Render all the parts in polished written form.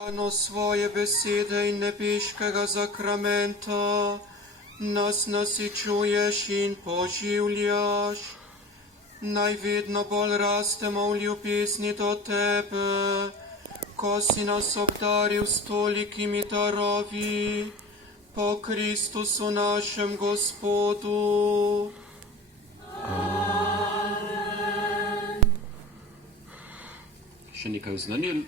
Ano svoje besede in nebeškega zakramenta nas nasičuješ in poživljaš. Naj vedno bolj rastemo v ljubezni do tebe, ko si nas obdaril s tolikimi darovi, po Kristusu našem Gospodu. Amen. Še nekaj oznanil.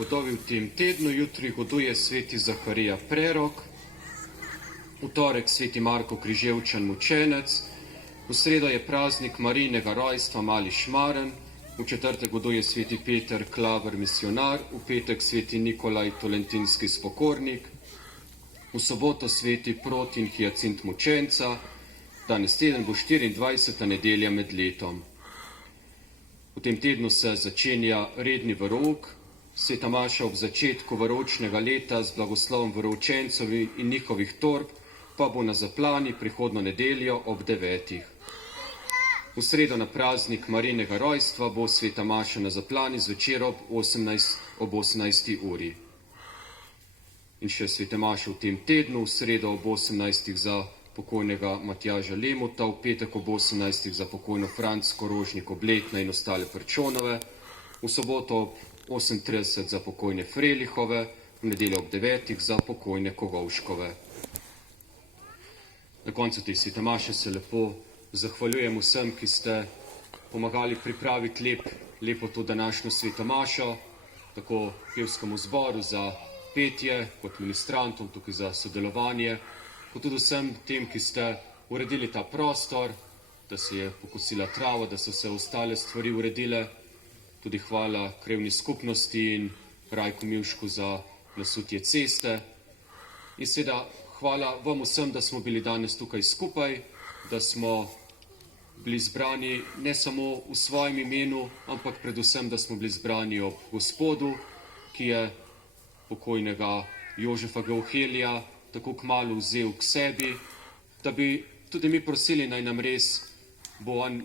Gotovi v tem tednu, jutri goduje sveti Zaharija Prerok, v torek sveti Marko Križevčan mučenec, v sredo je praznik Marijinega rojstva Mali Šmaren, v četrtek goduje sveti Peter Klaver misionar, v petek sveti Nikolaj Tolentinski spokornik, v soboto sveti Protin Hiacint mučenca, danes teden bo 24. nedelja med letom. V tem tednu se začenja redni verouk. Sveta maša ob začetku veroučnega leta z blagoslovom veroučencev in njihovih torb pa bo na Zaplani prihodnjo nedeljo ob 9. V sredo na praznik Marijinega rojstva bo sveta maša na Zaplani zvečer ob 18. uri. In še sveta maša v tem tednu, v sredo ob 18. za pokojnega Matjaža Lemuta, v petek ob 18. za pokojno Francko Rožnik Obletna in ostale Prčonove, v soboto ob 38 za pokojne Frelihove, v nedeljo ob 9 za pokojne Kogovškove. Na koncu te svete maše se lepo zahvaljujem vsem, ki ste pomagali pripraviti lepo to današnjo sveto mašo, tako pevskemu zboru za petje, kot ministrantom tukaj za sodelovanje, kot tudi vsem tem, ki ste uredili ta prostor, da se je pokosila trava, da so se ostale stvari uredile. Tudi hvala krevni skupnosti in Rajku Milšku za nasutje ceste. In seveda hvala vam vsem, da smo bili danes tukaj skupaj, da smo bili zbrani ne samo v svojem imenu, ampak predvsem, da smo bili zbrani ob Gospodu, ki je pokojnega Jožefa Gauhelija tako kmalu vzel k sebi, da bi tudi mi prosili, naj nam res bo on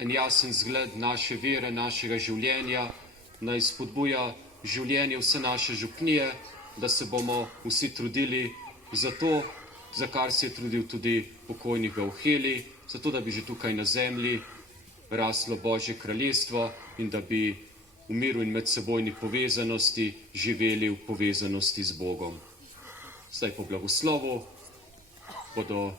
en jasen zgled naše vere, našega življenja, naj spodbuja življenje vse naše župnije, da se bomo vsi trudili za to, za kar se je trudil tudi pokojni Gauhelij, zato da bi že tukaj na zemlji raslo Božje kraljestvo in da bi v miru in medsebojni povezanosti živeli v povezanosti z Bogom. Zdaj po blagoslovu bodo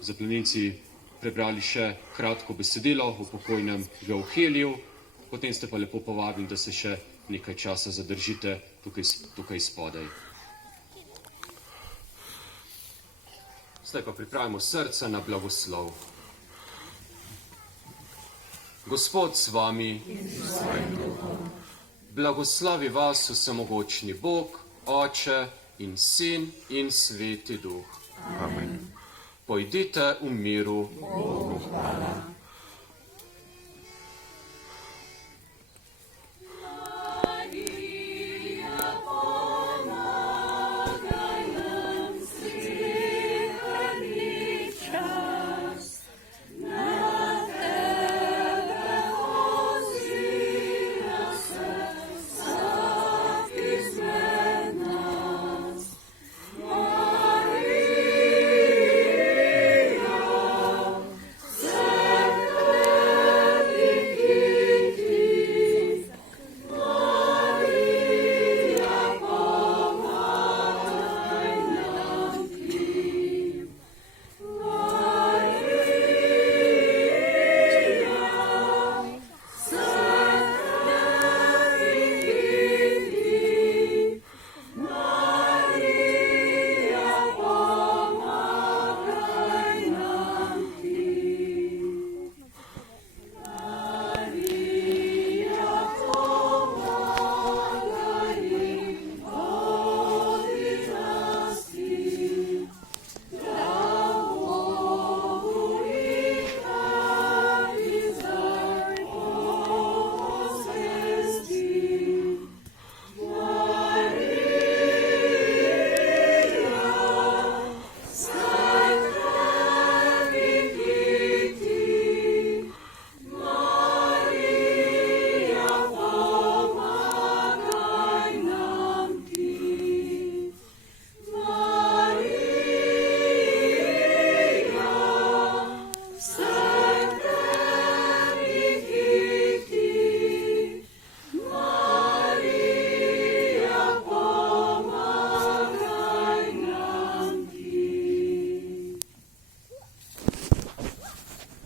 zaplemenci prebrali še kratko besedilo o pokojnem Gauheliju, potem ste pa lepo povabili, da se še nekaj časa zadržite tukaj spodaj. Zdaj pa pripravimo srca na blagoslov. Gospod s vami, blagoslovi vas vsemogočni Bog, Oče in Sin in Sveti Duh. Amen. Pojdite v miru. Bogu hvala.